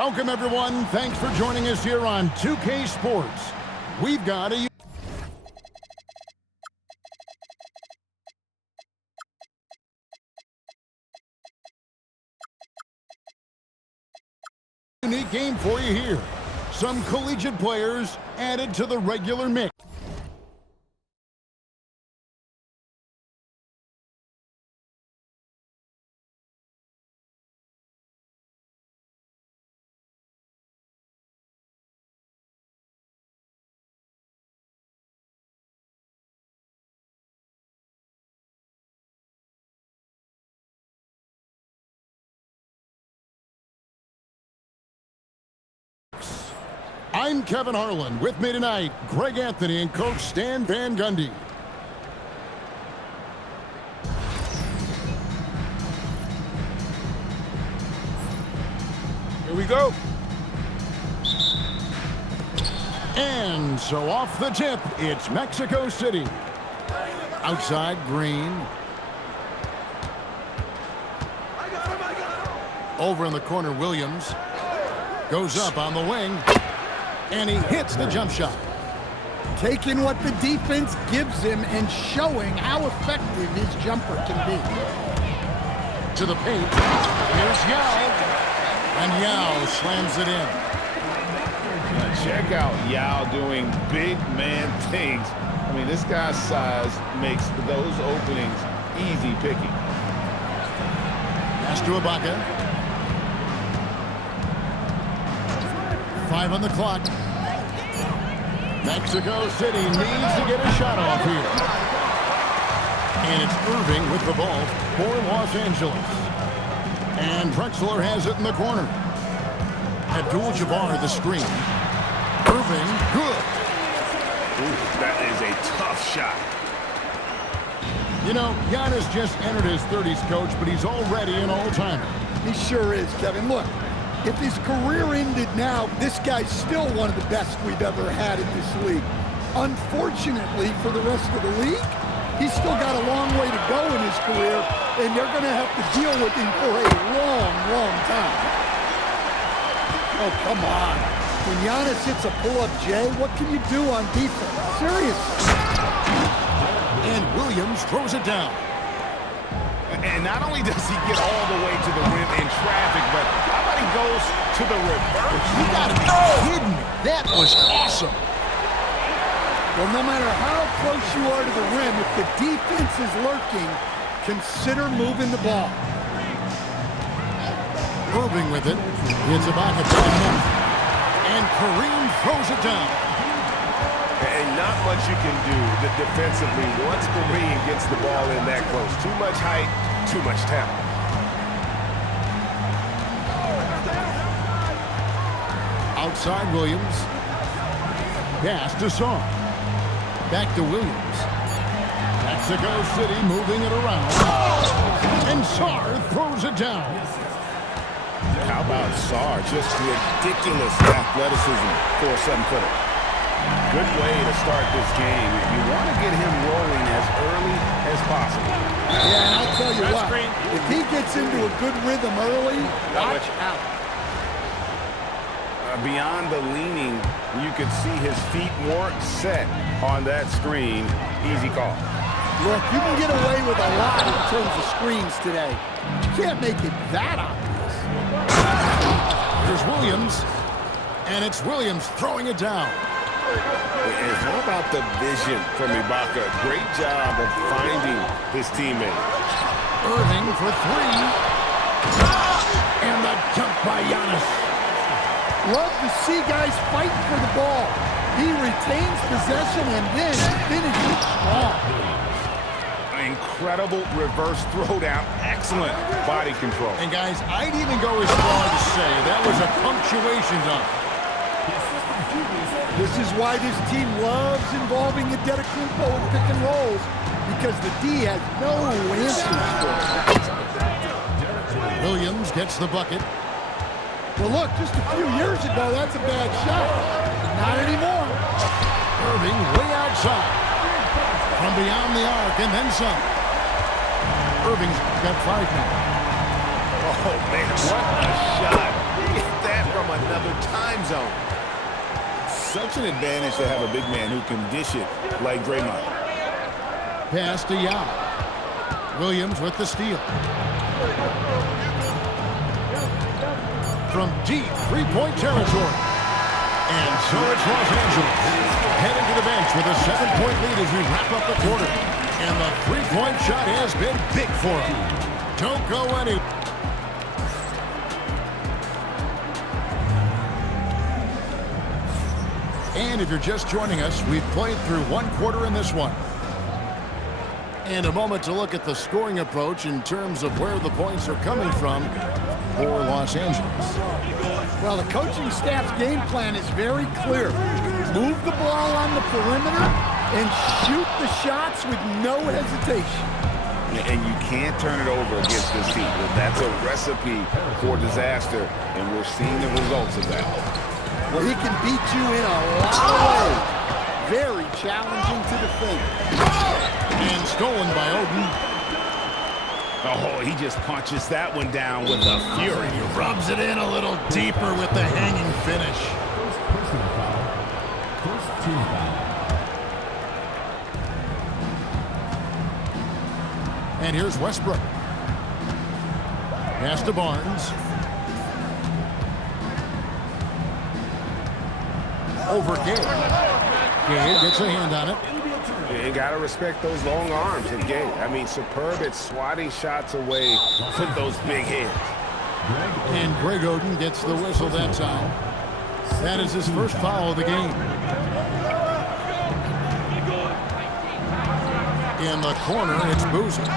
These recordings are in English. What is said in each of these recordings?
Welcome, everyone. Thanks for joining us here on 2K Sports. We've got a unique game for you here. Some collegiate players added to the regular mix. I'm Kevin Harlan. With me tonight, Greg Anthony and Coach Stan Van Gundy. Here we go. And so off the tip, it's Mexico City. Outside, Green. Over in the corner, Williams. Goes up on the wing. And he hits the jump shot. Taking what the defense gives him and showing how effective his jumper can be. To the paint. Here's Yao. And Yao slams it in. Check out Yao doing big man things. I mean, this guy's size makes those openings easy picking. Pass to Ibaka. 5 on the clock. Mexico City needs to get a shot off here. And it's Irving with the ball for Los Angeles. And Drexler has it in the corner. Abdul-Jabbar the screen. Irving, good. Ooh, that is a tough shot. You know, Giannis just entered his 30s, Coach, but he's already an all-timer. He sure is, Kevin. Look, if his career ended now, this guy's still one of the best we've ever had in this league. Unfortunately for the rest of the league, he's still got a long way to go in his career, and they're going to have to deal with him for a long, long time. Oh, come on. When Giannis hits a pull-up J, what can you do on defense? Seriously. And Williams throws it down. And not only does he get all the way to the rim in traffic, but how about he goes to the reverse? You gotta be kidding me. That was awesome. Well, no matter how close you are to the rim, if the defense is lurking, consider moving the ball. Irving with it. It's about to pass him. And Kareem throws it down. And not much you can do defensively once Kareem gets the ball in that close. Too much height, too much talent. Outside Williams. Pass to Sarr. Back to Williams. Mexico City moving it around. And Sarr throws it down. How about Sarr? Just ridiculous athleticism for a 7-footer. Good way to start this game. You want to get him rolling as early as possible. Yeah, and I'll tell you what, if he gets into a good rhythm early, watch out. Beyond the leaning, you could see his feet more set on that screen. Easy call. Look, you can get away with a lot in terms of screens today. You can't make it that obvious. Here's Williams. And it's Williams throwing it down. And how about the vision from Ibaka? Great job of finding his teammate. Irving for 3. And the dunk by Giannis. Love to see guys fight for the ball. He retains possession and then finishes strong. Incredible reverse throwdown. Excellent body control. And guys, I'd even go as far to say that was a punctuation dunk. This is why this team loves involving the Antetokounmpo in pick and rolls, because the D has no answers for it. Williams gets the bucket. Well, look, just a few years ago, that's a bad shot. Not anymore. Irving way outside. From beyond the arc and then some. Irving's got 5 now. Oh, man, what a shot. Get that from a another time zone. Such an advantage to have a big man who can dish it like Draymond. Pass to Yao. Williams with the steal. From deep three-point territory. And so it's Los Angeles heading to the bench with a 7-point lead as we wrap up the quarter. And the three-point shot has been big for him. Don't go any. And if you're just joining us, we've played through one quarter in this one. And a moment to look at the scoring approach in terms of where the points are coming from for Los Angeles. Well, the coaching staff's game plan is very clear. Move the ball on the perimeter and shoot the shots with no hesitation. And you can't turn it over against this team. That's a recipe for disaster, and we're seeing the results of that. Well, he can beat you in a lot of ways. Very challenging to defend. And stolen by Oden. Oh, he just punches that one down with a fury. He rubs it in a little deeper with the hanging finish. First team foul. And here's Westbrook. Pass to Barnes. Over Gabe. Gabe gets a hand on it. You got to respect those long arms of Gabe. I mean, superb at swatting shots away with those big hands. And Greg Oden gets the whistle that time. That is his first foul of the game. In the corner, it's Boozer.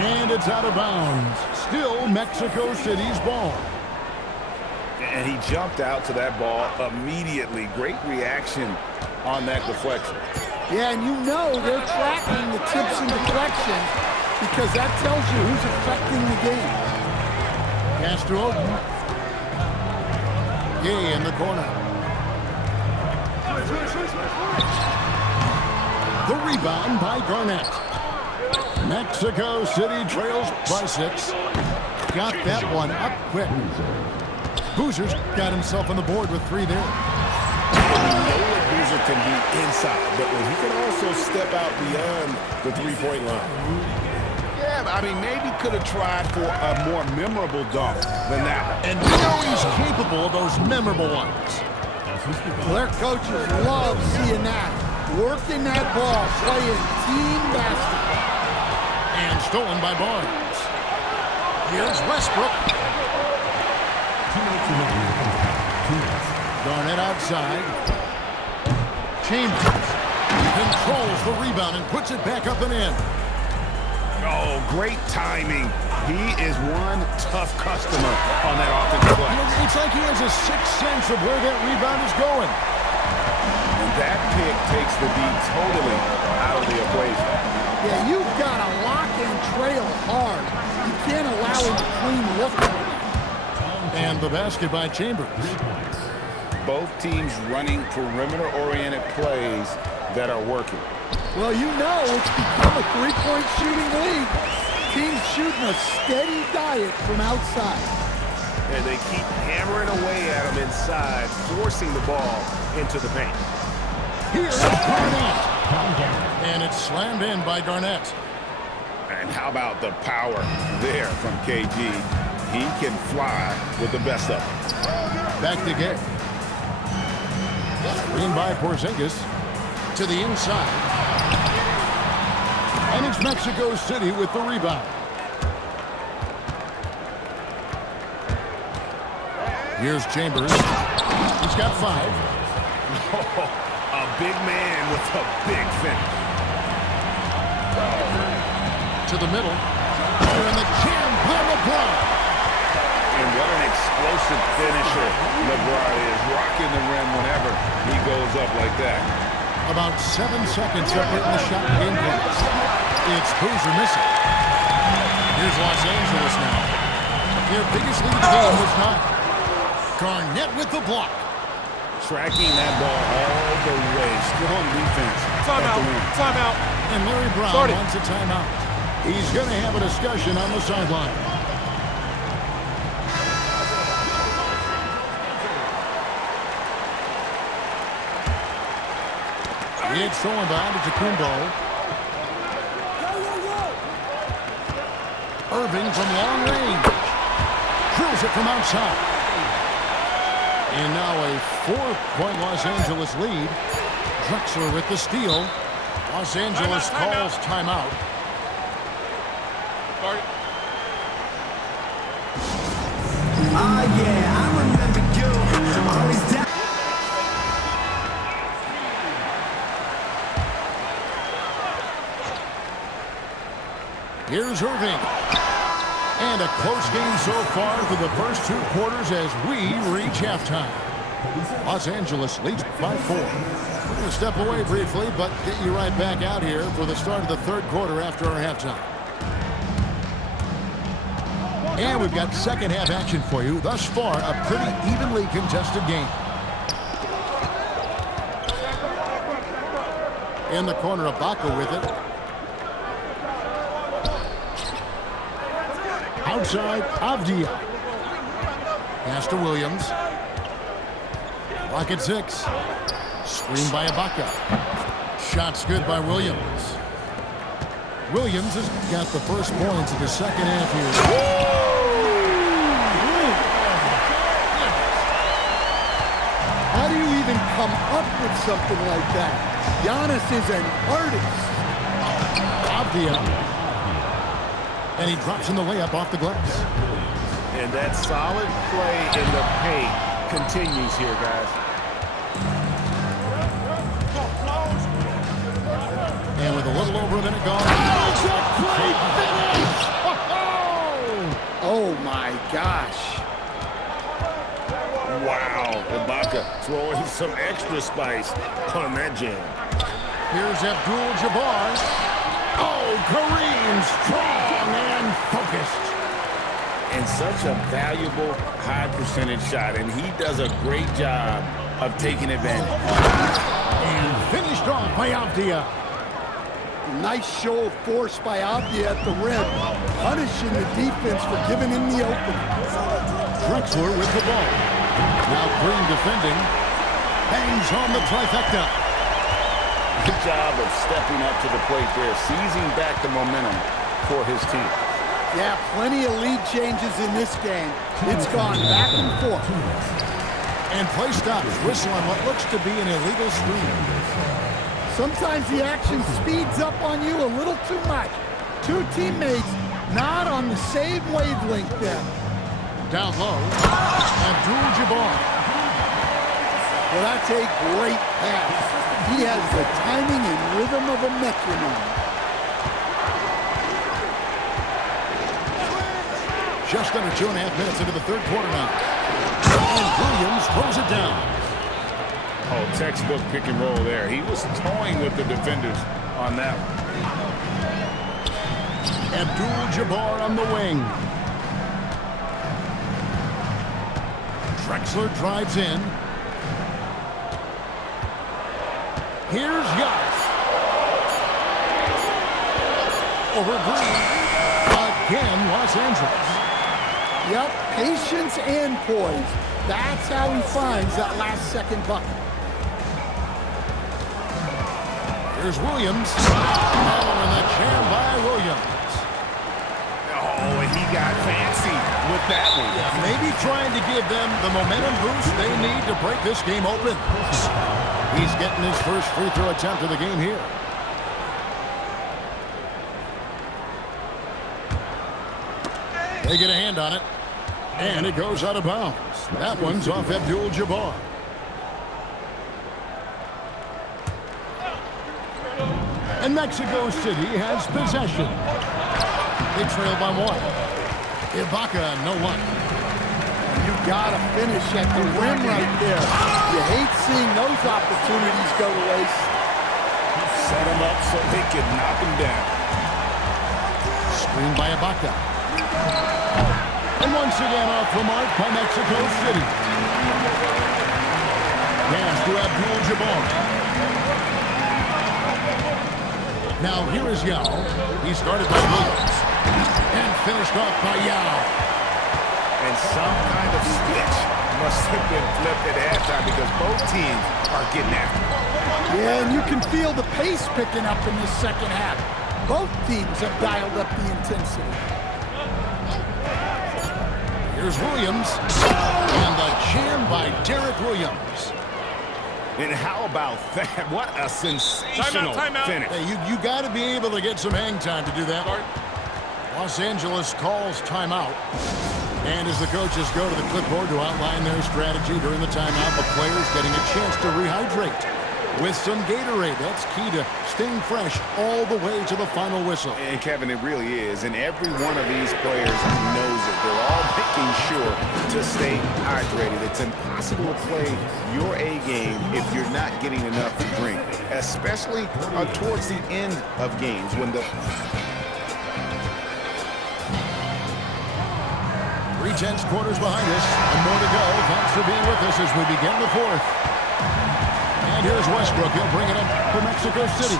And it's out of bounds. Still Mexico City's ball. And he jumped out to that ball immediately. Great reaction on that deflection. Yeah, and you know they're tracking the tips and deflections because that tells you who's affecting the game. Pass to Oden. Gay in the corner. The rebound by Garnett. Mexico City trails by 6. Got that one up quick. Boozer's got himself on the board with 3 there. We know what Boozer can do inside, but when he can also step out beyond the three-point line. Yeah, I mean, maybe could have tried for a more memorable dunk than that one. And we know he's capable of those memorable ones. Well, their coaches love seeing that. Working that ball, playing team basketball. And stolen by Barnes. Here's Westbrook. Garnett outside. Chambers controls the rebound and puts it back up and in. Oh, great timing. He is one tough customer on that offensive play. It's like he has a sixth sense of where that rebound is going. And that pick takes the D totally out of the equation. Yeah, you've got to lock and trail hard. You can't allow him to clean look at it. And the basket by Chambers. Both teams running perimeter-oriented plays that are working. Well, you know it's become a three-point shooting league. Teams shooting a steady diet from outside. And they keep hammering away at them inside, forcing the ball into the paint. Here's Garnett. And it's slammed in by Garnett. And how about the power there from KG? He can fly with the best of them. Back to Gay. Screen by Porzingis to the inside. And it's Mexico City with the rebound. Here's Chambers. He's got 5. A big man with a big finish. To the middle. And the jam by LeBron. And what an explosive finisher LeBron is. Rocking the rim whenever he goes up like that. About 7 seconds separating the shot game clock. It's Boozer missing. Here's Los Angeles now. Their biggest lead of the game was 9. Garnett with the block. Tracking that ball all the way. Strong defense. Timeout. And Larry Brown wants a timeout. He's going to have a discussion on the sideline. It's thrown by Antetokounmpo. Irving from long range. Drills it from outside. And now a 4-point Los Angeles lead. Drexler with the steal. Los Angeles calls timeout. Yeah, I remember you. Always down. Here's Irving. And a close game so far through the first 2 quarters as we reach halftime. Los Angeles leads by 4. We're going to step away briefly, but get you right back out here for the start of the 3rd quarter after our halftime. And we've got second half action for you. Thus far, a pretty evenly contested game. In the corner, Ibaka with it. Outside, Avdia. Pass to Williams. Clock at 6. Screen by Ibaka. Shots good by Williams. Williams has got the first points of the second half here. How do you even come up with something like that? Giannis is an artist. Avdia. And he drops in the layup off the glass. And that solid play in the paint continues here, guys. And with a little over a minute gone. Great finish! Oh my gosh. Wow, Ibaka throwing some extra spice on that jam. Here's Abdul-Jabbar. Oh, Kareem, strong and focused. And such a valuable high percentage shot, and he does a great job of taking advantage. And finished off by Avdia. Nice show of force by Avdia at the rim, punishing the defense for giving him the opening. Drexler with the ball. Now Green defending. Bangs on the trifecta. Good job of stepping up to the plate there, seizing back the momentum for his team. Yeah, plenty of lead changes in this game. It's gone back and forth. And play stops. Whistle on what looks to be an illegal screen. Sometimes the action speeds up on you a little too much. 2 teammates not on the same wavelength there. Down low. Abdul-Jabbar. Well, that's a great pass. He has the timing and rhythm of a metronome. Just under 2.5 minutes into the 3rd quarter now. And Williams throws it down. Oh, textbook pick and roll there. He was toying with the defenders on that one. Abdul-Jabbar on the wing. Drexler drives in. Here's Giannis. Over Green. Again, Los Angeles. Yep, patience and poise. That's how he finds that last-second bucket. Here's Williams. Oh, and the jam by Williams. Oh, and he got fancy with that one. Yeah, maybe trying to give them the momentum boost they need to break this game open. He's getting his first free throw attempt of the game here. They get a hand on it. And it goes out of bounds. That one's off Abdul-Jabbar. And Mexico City has possession. They trail by 1. Ibaka, no luck. You gotta finish at the rim right there. You hate seeing those opportunities go to waste. Set him up so they could knock him down. Screen by Ibaka. And once again off the mark by Mexico City. Pass to Abdul-Jabbar. Now here is Yao. He started by Williams. And finished off by Yao. And some kind of switch must have been flipped at halftime because both teams are getting after it. Yeah, and you can feel the pace picking up in this second half. Both teams have dialed up the intensity. Here's Williams. And the jam by Derek Williams. And how about that? What a sensational finish. Hey, you got to be able to get some hang time to do that. Los Angeles calls timeout. And as the coaches go to the clipboard to outline their strategy during the timeout, the players getting a chance to rehydrate with some Gatorade. That's key to staying fresh all the way to the final whistle. And Kevin, it really is. And every one of these players knows it. They're all making sure to stay hydrated. It's impossible to play your A game if you're not getting enough to drink, especially towards the end of games when the 3/10 quarters behind us, and more to go. Thanks for being with us as we begin the fourth. And here's Westbrook. He'll bring it up for Mexico City.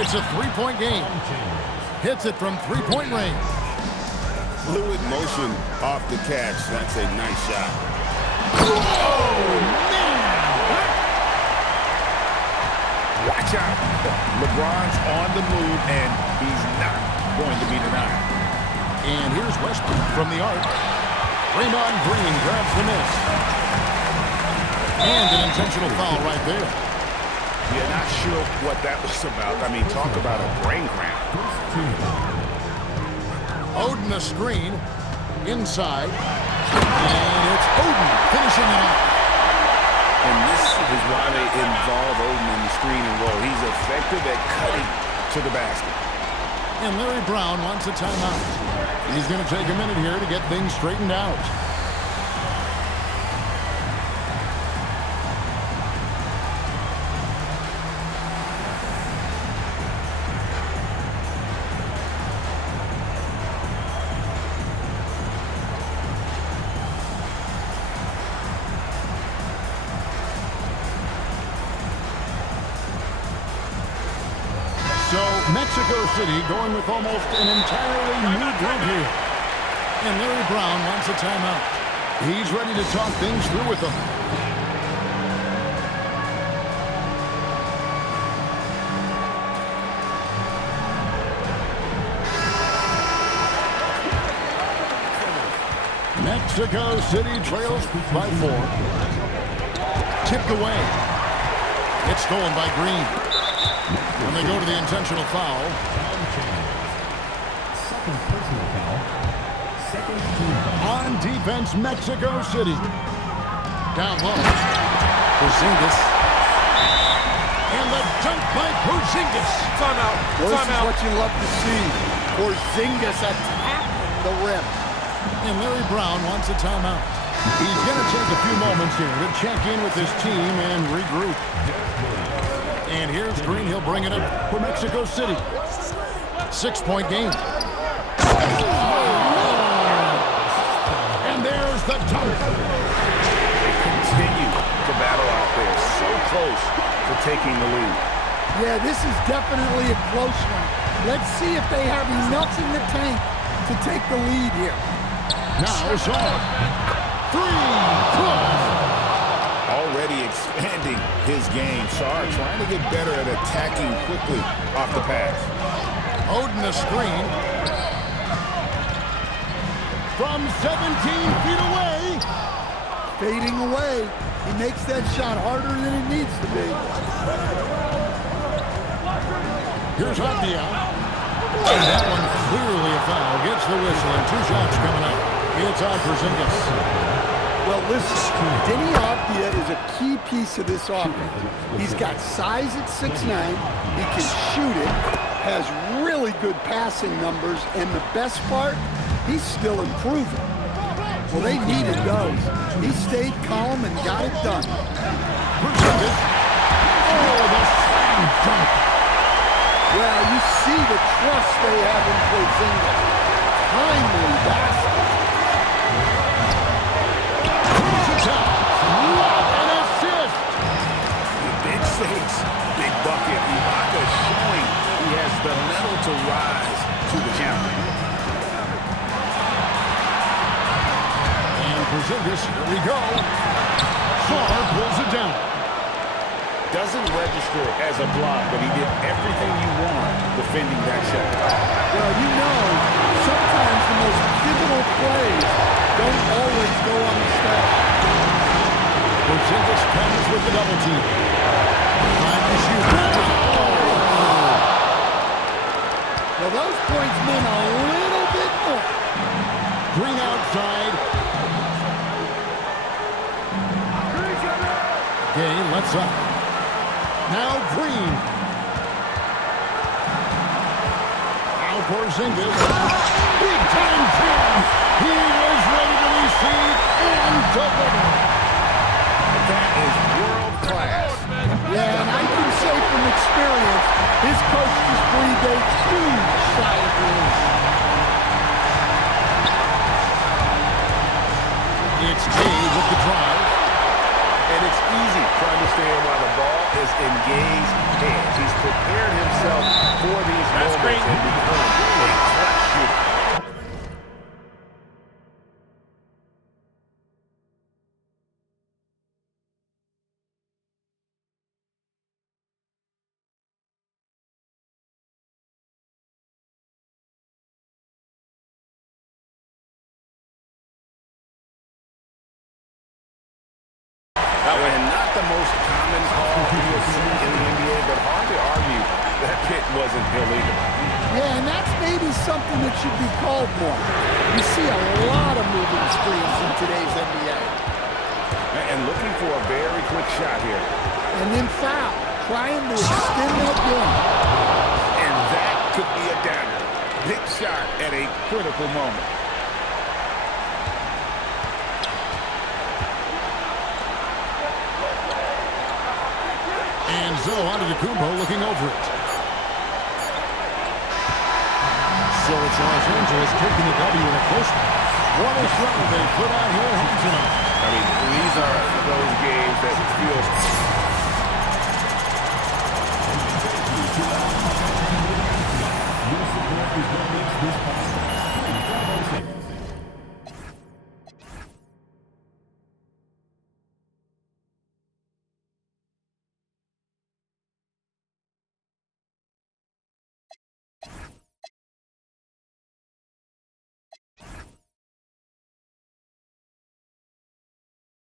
It's a three-point game. Hits it from three-point range. fluid motion off the catch. That's a nice shot. Oh, man! Watch out. LeBron's on the move, and he's not going to be denied. And here's Westbrook from the arc. Draymond Green grabs the miss. And an intentional foul right there. Yeah, not sure what that was about. I mean, talk about a brain cramp. Oden a screen. Inside. And it's Oden finishing it off. And this is why they involve Oden in the screen and roll. He's effective at cutting to the basket. And Larry Brown wants a timeout. He's going to take a minute here to get things straightened out. So, Mexico City going with almost an entirely new group here. And Larry Brown wants a timeout. He's ready to talk things through with them. Mexico City trails by 4. Tipped away. It's stolen by Green. When they go to the intentional foul. Second personal foul. Second team foul. On defense, Mexico City. Down low. Porzingis. And the dunk by Porzingis. Timeout. Well, this is what you love to see. Porzingis attacking the rim. And Larry Brown wants a timeout. He's going to take a few moments here to check in with his team and regroup. And here's Green. He'll bring it up for Mexico City. 6-point game. And there's the dunk. They continue to battle out there. So close to taking the lead. Yeah, this is definitely a close one. Let's see if they have enough in the tank to take the lead here. Now Saar. 3. Already expanding his game. Saar trying to get better at attacking quickly off the pass. Oden a screen. From 17 feet away. Fading away. He makes that shot harder than it needs to be. Here's Avdia. And that one clearly a foul. Gets the whistle and 2 shots coming up. It's on Porzingis. Well, listen, Deni Avdia is a key piece of this offense. He's got size at 6'9". He can shoot it, has really good passing numbers, and the best part, he's still improving. Well, they needed those. He stayed calm and got it done. Porzingis. Oh, the slam dunk. Well, you see the trust they have in Porzingis. Timely basket. What an assist! Big stakes, big bucket. Ibaka showing he has the mettle to rise to the challenge. And Porzingis, here we go. Saar pulls it down. doesn't register as a block, but he did everything you want defending that shot. Well, you know, sometimes the most pivotal plays don't always go on the stat. Porzingis comes with the double team. Time to shoot. Well, those points mean a little bit more. Green outside. Gay lets up. Now Green. Now Porzingis. Big time jam. He is ready to receive and deliver. That is world class. Yeah, and I can say from experience, his coach just breathed a huge sigh of relief. It's Gay with the drive. And it's easy to understand why the ball is in Gay's hands. He's prepared himself for these moments and become a clutch shooter. And not the most common call you'll see in the NBA, but hard to argue that pick wasn't illegal. Yeah, and that's maybe something that should be called more. You see a lot of moving screens in today's NBA. And looking for a very quick shot here. And then foul, trying to extend that game. And that could be a dagger. Big shot at a critical moment. And Zo Antetokounmpo looking over it. So it's Los Angeles taking the W in a close one. What a shot they put out here at home tonight. I mean, these are those games that feel